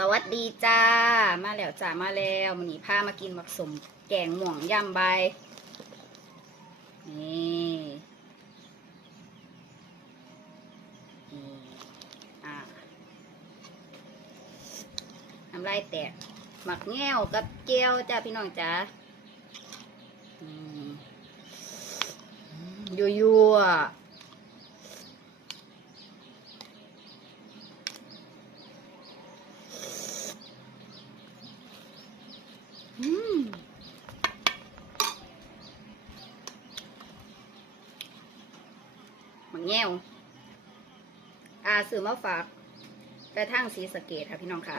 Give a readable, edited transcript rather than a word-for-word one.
สวัสดีจ้ามาแล้วจ้ามาแล้ววันนี้พามากินบักสมแกงหม่วงยำใบนี่อ่ะน้ำลายแตกหมักแง่วกับเกี๊ยวจ้าพี่น้องจ้ายั่วหมักแง่วซื้อมาฝากแต่ทางศรีสะเกษค่ะพี่น้องค่ะ